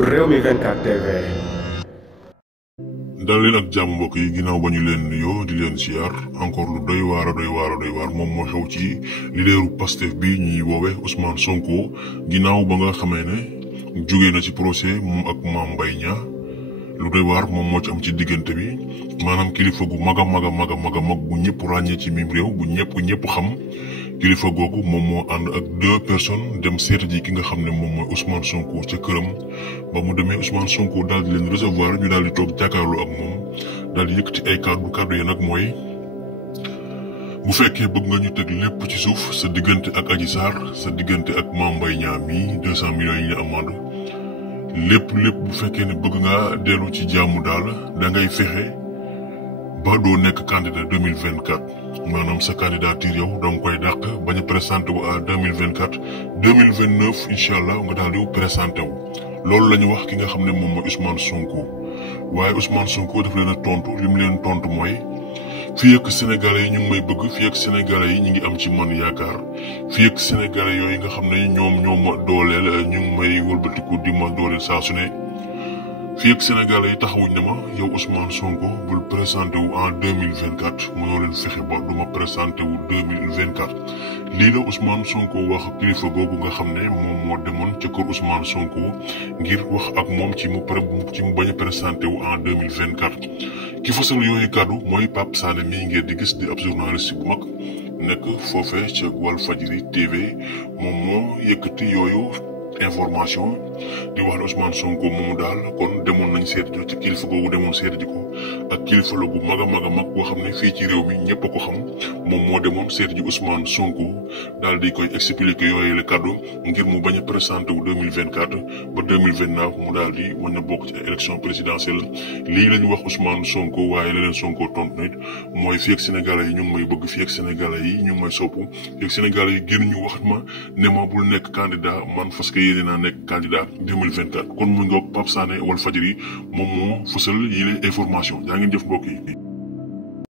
Rewmi 24 TV. dal leen ak jàmm mbokk yi ginnaaw ba ñu leen nuyoo di leen siyaar encore lu doy waar moom moo xew ci leaderu Pastef bi ñuy woowe Ousmane Sonko ginnaaw ba nga xamee ne jógee na ci procès moom ak Mame Mbaye Niang lu doy waar moom moo ci am ci diggante bi maanaam kilifa gu mag bu ñëpp ràññee ci mim réew bu ñëpp xam kilifa googu moom moo ànd ak 2 personnes dem seeta ji ki nga xam ne moom mooy Ousmane Sonko ca këram ba mu demee Ousmane Sonko daal di leen recevoir ñu daal di toog jàkkaarloo ak moom daal di yëkkati ay kàddu yi nag mooy bu fekkee bëgg nga ñu teg lépp ci suuf sa diggante ak Adji Sarr sa diggante ak Mame Mbaye Niang mi 200 millions yi ñu amande lépp bu fekkee ne bëgg nga dellu ci jàmm daal da ngay fexe ba doo nekk candidat 2024 maanaam sa candidature yow da nga koy dàq bañ a présenté wu à 2024 2029 incha allah nga daal di présenté wu. loolu la ñu wax ki nga xam ne moom mooy Ousmane Sonko waaye Ousmane Sonko daf leen a tontu li mu leen tontu mooy fii ak sénégalais yi ñu ngi may bëgg fii ak sénégalais yi ñu ngi am ci man yaakaar fii ak sénégalais yooyu nga xam ne ñoom ma dooleel ñu ngi may wëlbatiku di ma dooleel saa su ne. fii ak sénégalais yi taxawuñ ne ma yow Ousmane Sonko bul présenté wu en 2024 mënoo leen fexe ba du ma présenté wu 2024. lii la Ousmane Sonko wax kilifa googu nga xam ne moom moo demoon ca kër Ousmane Sonko ngir wax ak moom ci mu bañ a présenté wu en 2024. ki fasal yooyu kàddu mooy Pape Sané mii ngeen di gis di ab journaliste bu mag nekk foofee ca Walfadjri TV moom moo yëkkati yooyu information di wax ne Ousmane Sonko moomu daal kon demoon nañ seeti ci kilifa googu demoon seeti ji ko ak kilifa la gu mag a boo xam ne fii ci réew mi ñëpp a ko xam moom moo demoon seeti ji Ousmane Sonko daal di koy expliquer yooyu la kàddu ngir mu bañ a présenté wu 2024 ba 2029 mu daal di mën a bokk ci ay élection présidentielle lii la ñu wax Ousmane Sonko waaye leneen Sonko tontu nit mooy fii ak sénégalais yi ñu ngi may bëgg fii ak sénégalais yi ñu ngi may sopp fii ak sénégalais yi génn ñu wax ma ne ma bul nekk candidat man parce que yéene naa nekk candidat 2024 kon mu ngoog Pape Sané Walfadjri moom moo fësal yile information yaa ngeen jëf mbokk yi